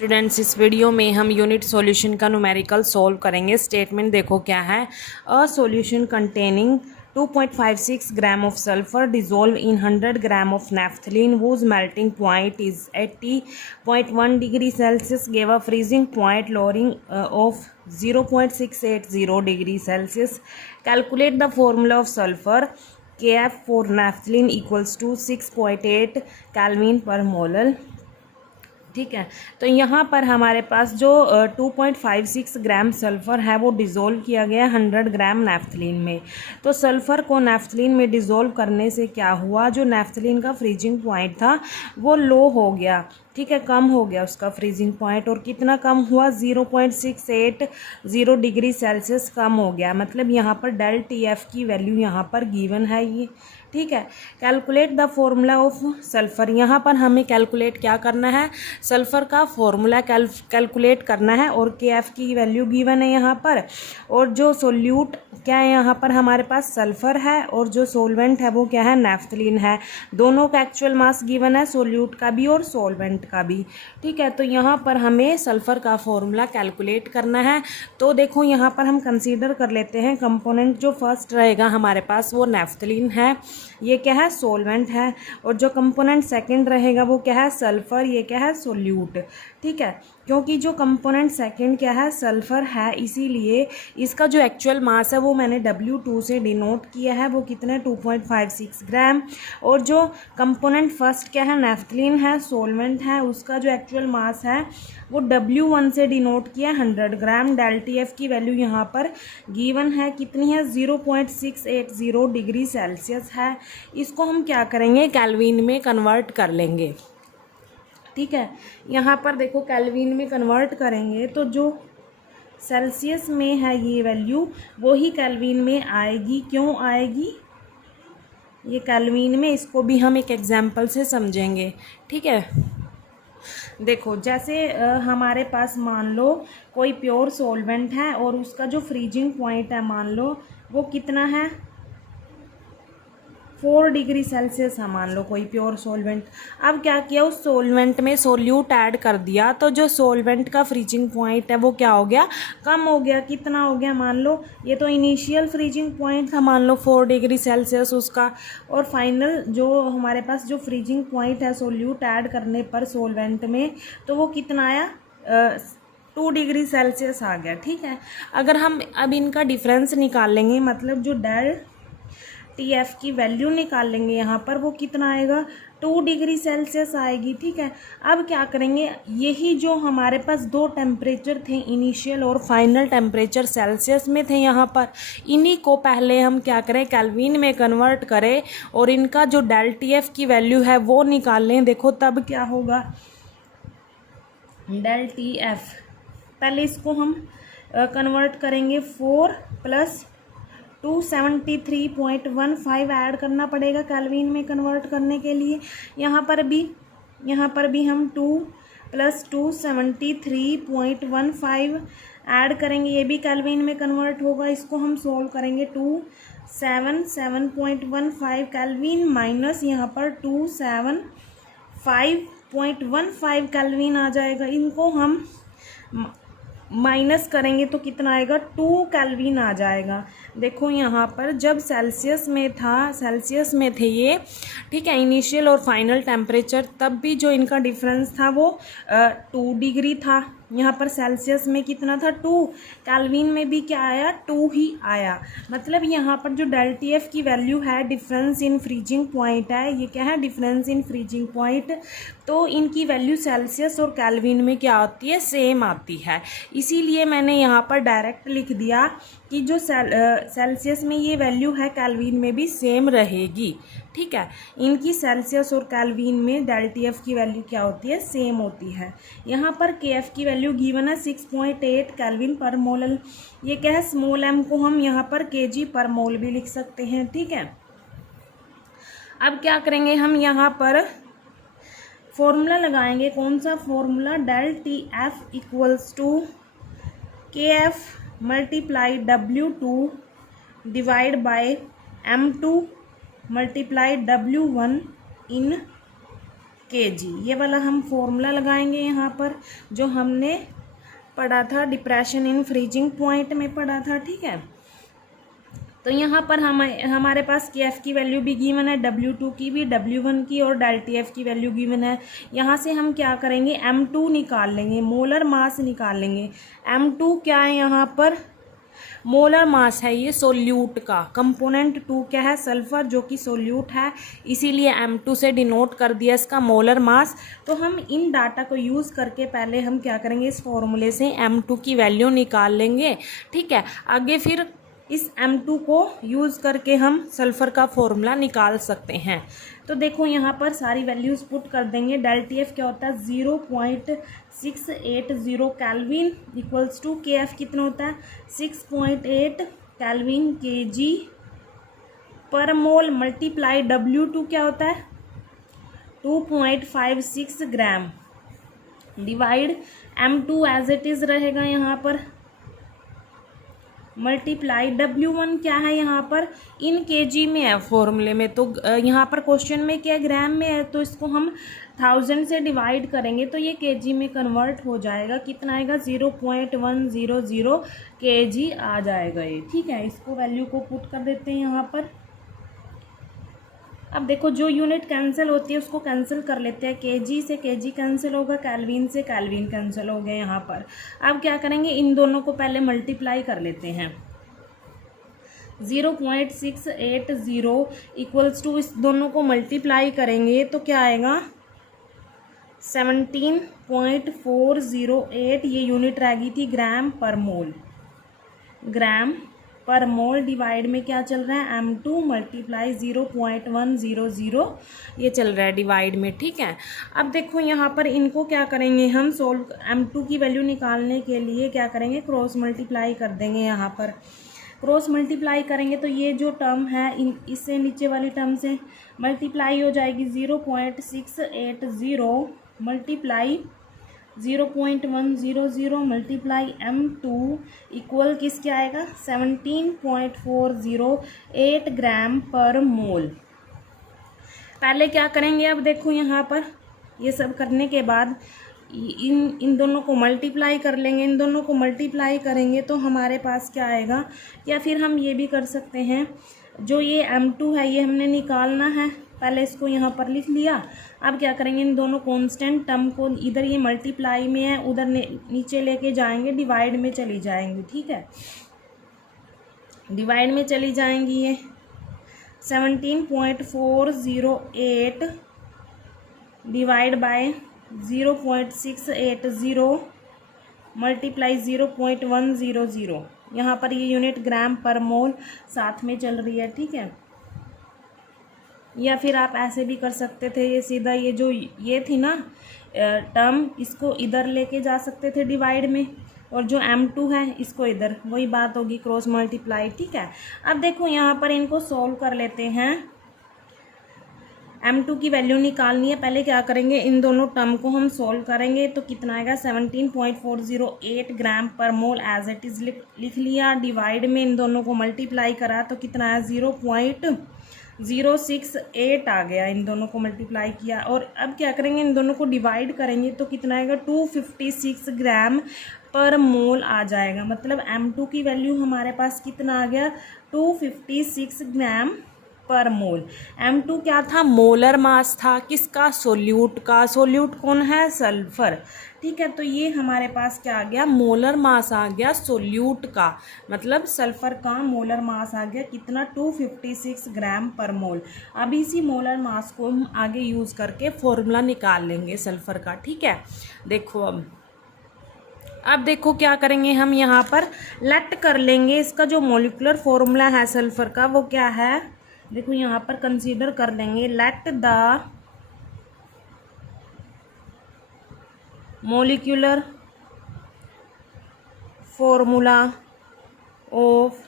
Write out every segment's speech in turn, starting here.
Students, इस video में हम यूनिट सॉल्यूशन का न्यूमेरिकल सॉल्व करेंगे। स्टेटमेंट देखो क्या है। A solution containing 2.56 gram of sulphur dissolve in 100 gram of naphthalene whose melting point is 80.1 degree Celsius gave a freezing point lowering of 0.680 degree Celsius. Calculate the formula of sulfur. Kf for naphthalene equals to 6.8 Kelvin per molar. ठीक है, तो यहाँ पर हमारे पास जो 2.56 ग्राम sulphur है वो dissolve किया गया 100 ग्राम नेफ्थलीन में। तो सल्फ़र को नेफ्थलीन में डिज़ोल्व करने से क्या हुआ, जो नेफ्थलीन का फ्रीजिंग पॉइंट था वो लो हो गया। ठीक है, कम हो गया उसका फ्रीजिंग पॉइंट। और कितना कम हुआ, 0.680 डिग्री सेल्सियस कम हो गया। मतलब यहाँ पर डेल टी एफ की वैल्यू यहाँ पर गिवन है ये। ठीक है, calculate the formula of sulphur. यहाँ पर हमें कैलकुलेट क्या करना है, सल्फ़र का फॉर्मूला कैलकुलेट करना है। और के एफ की वैल्यू गिवन है यहाँ पर। और जो सोल्यूट क्या है, यहाँ पर हमारे पास सल्फ़र है और जो सोलवेंट है वो क्या है, नेफ्थलीन है। दोनों का एक्चुअल मास गिवन है, सोल्यूट का भी और सोलवेंट का भी। ठीक है, तो यहाँ पर हमें सल्फ़र का फॉर्मूला कैलकुलेट करना है। तो देखो यहाँ पर हम कंसीडर कर लेते हैं कंपोनेंट जो फर्स्ट रहेगा हमारे पास वो नेफ्थलीन है, ये क्या है, सोलवेंट है। और जो कंपोनेंट सेकंड रहेगा वो क्या है, सल्फ़र, ये क्या है, सोल्यूट। ठीक है, क्योंकि जो कंपोनेंट सेकंड क्या है, सल्फ़र है, इसीलिए इसका जो एक्चुअल मास है वो मैंने W2 से डिनोट किया है। वो कितने, 2.56 ग्राम। और जो कंपोनेंट फर्स्ट क्या है, नेफ्थलीन है, सोलवेंट है, उसका जो एक्चुअल मास है वो W1 से डिनोट किया 100 ग्राम। डेल टी एफ की वैल्यू यहाँ पर गिवन है, कितनी है, 0.680 डिग्री सेल्सियस है। इसको हम क्या करेंगे, केल्विन में कन्वर्ट कर लेंगे। ठीक है, यहाँ पर देखो केल्विन में कन्वर्ट करेंगे तो जो सेल्सियस में है ये वैल्यू वो ही केल्विन में आएगी। क्यों आएगी ये केल्विन में, इसको भी हम एक एग्जाम्पल से समझेंगे। ठीक है, देखो जैसे हमारे पास मान लो कोई प्योर सॉल्वेंट है और उसका जो फ्रीजिंग पॉइंट है मान लो वो कितना है, 4 डिग्री सेल्सियस है मान लो कोई प्योर सॉल्वेंट। अब क्या किया, उस सॉल्वेंट में सोल्यूट ऐड कर दिया तो जो सॉल्वेंट का फ्रीजिंग पॉइंट है वो क्या हो गया, कम हो गया। कितना हो गया, मान लो ये तो इनिशियल फ्रीजिंग पॉइंट था मान लो 4 डिग्री सेल्सियस उसका, और फाइनल जो हमारे पास जो फ्रीजिंग पॉइंट है सोल्यूट ऐड करने पर सॉल्वेंट में, तो वो कितना आया, 2 डिग्री सेल्सियस आ गया। ठीक है, अगर हम अब इनका डिफरेंस निकाल लेंगे, मतलब जो डेल टी एफ की वैल्यू निकाल लेंगे यहाँ पर, वो कितना आएगा, 2 डिग्री सेल्सियस आएगी। ठीक है, अब क्या करेंगे, यही जो हमारे पास दो टेम्परेचर थे, इनिशियल और फाइनल टेम्परेचर सेल्सियस में थे यहाँ पर, इन्हीं को पहले हम क्या करें, केल्विन में कन्वर्ट करें और इनका जो डेल टी एफ की वैल्यू है वो निकाल लें। देखो तब क्या होगा, डेल टी एफ, पहले इसको हम कन्वर्ट करेंगे, 4 + 273.15 ऐड करना पड़ेगा केल्विन में कन्वर्ट करने के लिए। यहाँ पर भी हम 2 + 273.15 ऐड करेंगे, ये भी केल्विन में कन्वर्ट होगा। इसको हम सोल्व करेंगे, 277.15 केल्विन माइनस यहाँ पर 275.15 केल्विन आ जाएगा। इनको हम माइनस करेंगे तो कितना आएगा, 2 केल्विन आ जाएगा। देखो यहाँ पर जब सेल्सियस में थे ये, ठीक है, इनिशियल और फाइनल टेम्परेचर, तब भी जो इनका डिफरेंस था वो 2 डिग्री था। यहाँ पर सेल्सियस में कितना था, 2, केल्विन में भी क्या आया, 2 ही आया। मतलब यहाँ पर जो डेल टी एफ की वैल्यू है, डिफरेंस इन फ्रीजिंग पॉइंट है, ये क्या है, डिफरेंस इन फ्रीजिंग पॉइंट। तो इनकी वैल्यू सेल्सियस और केल्विन में क्या आती है, सेम आती है। इसीलिए मैंने यहाँ पर डायरेक्ट लिख दिया कि जो सेल्सियस में ये वैल्यू है केल्विन में भी सेम रहेगी। ठीक है, इनकी सेल्सियस और केल्विन में डेल टी एफ की वैल्यू क्या होती है, सेम होती है। यहाँ पर के एफ की वैल्यू गिवन है 6.8 केल्विन पर मोल। ये क्या है, स्मॉल एम को हम यहाँ पर केजी पर मोल भी लिख सकते हैं। ठीक है, अब क्या करेंगे, हम यहाँ पर फॉर्मूला लगाएंगे। कौन सा formula, del T F equals to K F multiply W2 divide by M2 multiply W1 in kg। ये वाला हम फॉर्मूला लगाएंगे यहाँ पर, जो हमने पढ़ा था डिप्रेशन इन फ्रीजिंग पॉइंट में पढ़ा था, ठीक है। तो यहाँ पर हमारे पास के एफ की वैल्यू भी गिवन है, W2 की भी, W1 की और डेल्टा एफ की वैल्यू गिवन है। यहाँ से हम क्या करेंगे, M2 निकाल लेंगे, मोलर मास निकाल लेंगे। M2 क्या है यहाँ पर, मोलर मास है ये सोल्यूट का। कंपोनेंट 2 क्या है, सल्फर, जो कि सोल्यूट है, इसीलिए M2 से डिनोट कर दिया इसका मोलर मास। तो हम इन डाटा को यूज़ करके पहले हम क्या करेंगे, इस फॉर्मूले से M2 की वैल्यू निकाल लेंगे, ठीक है। आगे फिर इस M2 को यूज़ करके हम सल्फ़र का फॉर्मूला निकाल सकते हैं। तो देखो यहाँ पर सारी वैल्यूज़ पुट कर देंगे। डेल्टा एफ क्या होता है, 0.680 kelvin equals to K F कितना होता है, 6.8 केल्विन kg पर मोल, मल्टीप्लाई W2 क्या होता है, 2.56 gram, divide M2 as it is रहेगा यहाँ पर, मल्टीप्लाई W1 क्या है यहाँ पर, इन kg में है फॉर्मूले में, तो यहाँ पर क्वेश्चन में क्या ग्राम में है, तो इसको हम 1000 से डिवाइड करेंगे तो ये kg में कन्वर्ट हो जाएगा। कितना आएगा, 0.100 kg आ जाएगा ये, ठीक है। इसको वैल्यू को पुट कर देते हैं यहाँ पर। अब देखो जो यूनिट कैंसिल होती है उसको कैंसिल कर लेते हैं, kg से kg कैंसिल होगा, केल्विन से केल्विन कैंसिल हो गया यहाँ पर। अब क्या करेंगे, इन दोनों को पहले मल्टीप्लाई कर लेते हैं। 0.680 इक्वल्स टू, इस दोनों को मल्टीप्लाई करेंगे तो क्या आएगा, 17.408, ये यूनिट रहेगी थी ग्राम पर मोल, ग्राम पर मोल डिवाइड में क्या चल रहा है, M2 मल्टीप्लाई 0.100 ये चल रहा है डिवाइड में, ठीक है। अब देखो यहाँ पर इनको क्या करेंगे हम, सोल्व M2 की वैल्यू निकालने के लिए क्या करेंगे, क्रॉस मल्टीप्लाई कर देंगे। यहाँ पर क्रॉस मल्टीप्लाई करेंगे तो ये जो टर्म है इससे नीचे वाली टर्म से मल्टीप्लाई हो जाएगी, 0.680 मल्टीप्लाई 0.100 मल्टीप्लाई M2 इक्वल किसके आएगा, 17.408 ग्राम पर मोल। पहले क्या करेंगे, अब देखो यहाँ पर ये सब करने के बाद इन दोनों को मल्टीप्लाई कर लेंगे। इन दोनों को मल्टीप्लाई करेंगे तो हमारे पास क्या आएगा, या फिर हम ये भी कर सकते हैं, जो ये M2 है ये हमने निकालना है, पहले इसको यहाँ पर लिख लिया। अब क्या करेंगे, इन दोनों कांस्टेंट टर्म को, इधर ये मल्टीप्लाई में है उधर नीचे लेके जाएंगे, डिवाइड में चली जाएंगी, ठीक है। डिवाइड में चली जाएंगी ये 17.408 डिवाइड बाय 0.680 मल्टीप्लाई 0.100, यहाँ पर ये यूनिट ग्राम पर मोल साथ में चल रही है, ठीक है। या फिर आप ऐसे भी कर सकते थे, ये सीधा ये जो ये थी ना टर्म, इसको इधर लेके जा सकते थे डिवाइड में, और जो M2 है इसको इधर, वही बात होगी क्रॉस मल्टीप्लाई, ठीक है। अब देखो यहाँ पर इनको सोल्व कर लेते हैं। M2 की वैल्यू निकालनी है, पहले क्या करेंगे, इन दोनों टर्म को हम सोल्व करेंगे तो कितना आएगा, 17.408 ग्राम पर मोल एज इट इज़ लिख लिया, डिवाइड में इन दोनों को मल्टीप्लाई करा तो कितना आया, 0.068 आ गया। इन दोनों को मल्टीप्लाई किया और अब क्या करेंगे, इन दोनों को डिवाइड करेंगे तो कितना आएगा, 256 ग्राम पर मोल आ जाएगा। मतलब M2 की वैल्यू हमारे पास कितना आ गया, 256 ग्राम पर मोल। M2 क्या था, मोलर मास था, किसका, सोल्यूट का। सोल्यूट कौन है, सल्फर, ठीक है। तो ये हमारे पास क्या आ गया, मोलर मास आ गया सोल्यूट का, मतलब सल्फर का मोलर मास आ गया कितना, 256 ग्राम पर मोल। अब इसी मोलर मास को हम आगे यूज़ करके फॉर्मूला निकाल लेंगे सल्फर का, ठीक है। देखो अब देखो क्या करेंगे, हम यहाँ पर लेट कर लेंगे इसका जो मॉलिक्यूलर फॉर्मूला है सल्फर का, वो क्या है, देखो यहाँ पर कंसीडर कर लेंगे, let the molecular formula of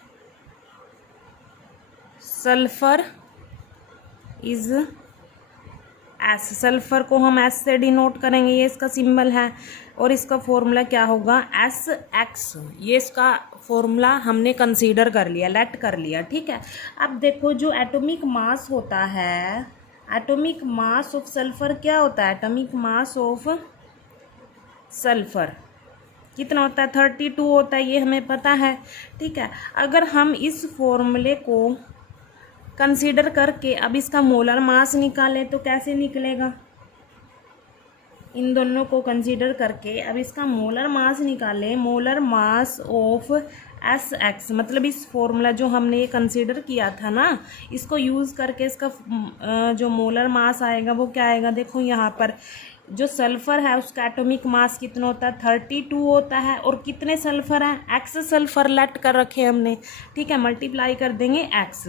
sulphur is S. Sulphur को हम एस से डिनोट करेंगे, ये इसका सिंबल है, और इसका फॉर्मूला क्या होगा, SX। ये इसका फॉर्मूला हमने कंसीडर कर लिया, लेट कर लिया, ठीक है। अब देखो जो एटॉमिक मास होता है, एटॉमिक मास ऑफ सल्फर क्या होता है, एटॉमिक मास ऑफ सल्फर कितना होता है, 32 होता है, ये हमें पता है। ठीक है, अगर हम इस फॉर्मूले को कंसीडर करके अब इसका मोलर मास निकालें तो कैसे निकलेगा, इन दोनों को कंसीडर करके अब इसका मोलर मास निकालें, molar mass of S x, मतलब इस फॉर्मूला जो हमने ये कंसीडर किया था ना, इसको यूज़ करके इसका जो मोलर मास आएगा वो क्या आएगा, देखो यहाँ पर जो सल्फ़र है उसका एटॉमिक मास कितना होता है, 32 होता है। और कितने सल्फ़र हैं, एक्स सल्फ़र लेट कर रखे हमने। ठीक है, मल्टीप्लाई कर देंगे एक्स।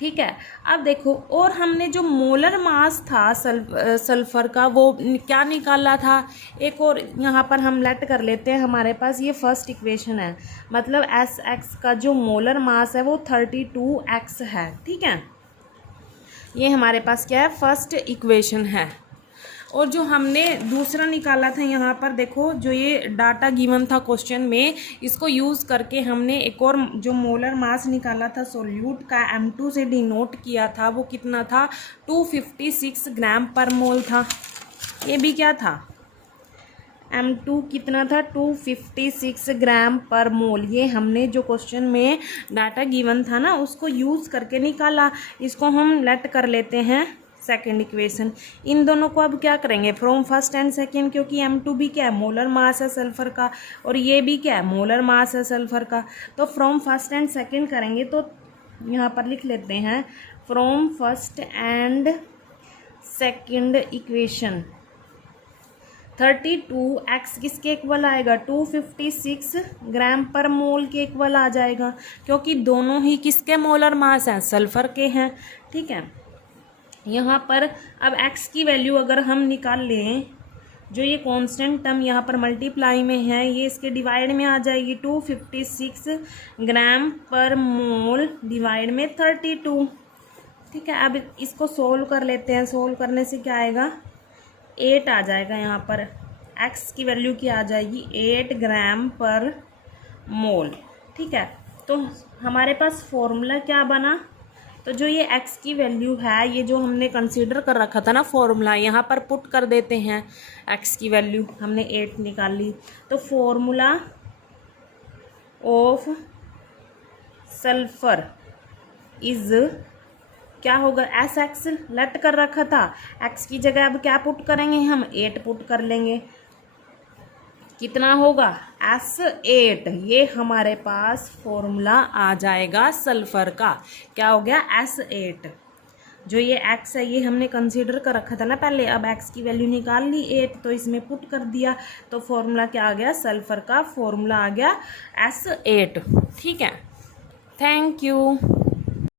ठीक है, अब देखो, और हमने जो मोलर मास था सल्फ़र का वो क्या निकाला था, एक और यहाँ पर हम लेट कर लेते हैं, हमारे पास ये फर्स्ट इक्वेशन है, मतलब एस एक्स का जो मोलर मास है वो 32x है। ठीक है, ये हमारे पास क्या है, फर्स्ट इक्वेशन है। और जो हमने दूसरा निकाला था यहाँ पर देखो, जो ये डाटा गिवन था क्वेश्चन में, इसको यूज़ करके हमने एक और जो मोलर मास निकाला था सोल्यूट का, M2 से डिनोट किया था, वो कितना था, 256 ग्राम पर मोल था। ये भी क्या था, M2 कितना था, 256 ग्राम पर मोल। ये हमने जो क्वेश्चन में डाटा गिवन था ना उसको यूज़ करके निकाला। इसको हम लेट कर लेते हैं सेकेंड इक्वेशन। इन दोनों को अब क्या करेंगे, फ्रॉम फर्स्ट एंड सेकेंड, क्योंकि M2 भी क्या है, मोलर मास है सल्फर का, और ये भी क्या है, मोलर मास है सल्फर का। तो फ्रॉम फर्स्ट एंड सेकेंड करेंगे, तो यहाँ पर लिख लेते हैं from first and second equation 32x किसके इक्वल आएगा, 256 ग्राम पर मोल के इक्वल आ जाएगा, क्योंकि दोनों ही किसके मोलर मास हैं, सल्फर के हैं। ठीक है, यहाँ पर अब x की वैल्यू अगर हम निकाल लें, जो ये कांस्टेंट टर्म यहाँ पर मल्टीप्लाई में है ये इसके डिवाइड में आ जाएगी, 256 ग्राम पर मोल डिवाइड में 32। ठीक है, अब इसको सोल्व कर लेते हैं। सोल्व करने से क्या आएगा, 8 आ जाएगा। यहाँ पर x की वैल्यू क्या आ जाएगी, 8 ग्राम पर मोल। ठीक है, तो हमारे पास फॉर्मूला क्या बना, तो जो ये x की वैल्यू है, ये जो हमने कंसीडर कर रखा था ना फॉर्मूला, यहाँ पर पुट कर देते हैं। x की वैल्यू हमने 8 निकाल ली, तो फॉर्मूला ऑफ सल्फर इज क्या होगा, एस एक्स लेट कर रखा था, x की जगह अब क्या पुट करेंगे, हम 8 पुट कर लेंगे। कितना होगा, S8। ये हमारे पास फॉर्मूला आ जाएगा सल्फर का, क्या हो गया, S8। जो ये x है ये हमने कंसीडर कर रखा था ना पहले, अब x की वैल्यू निकाल ली 8, तो इसमें पुट कर दिया, तो फॉर्मूला क्या आ गया, सल्फर का फॉर्मूला आ गया S8। ठीक है, थैंक यू।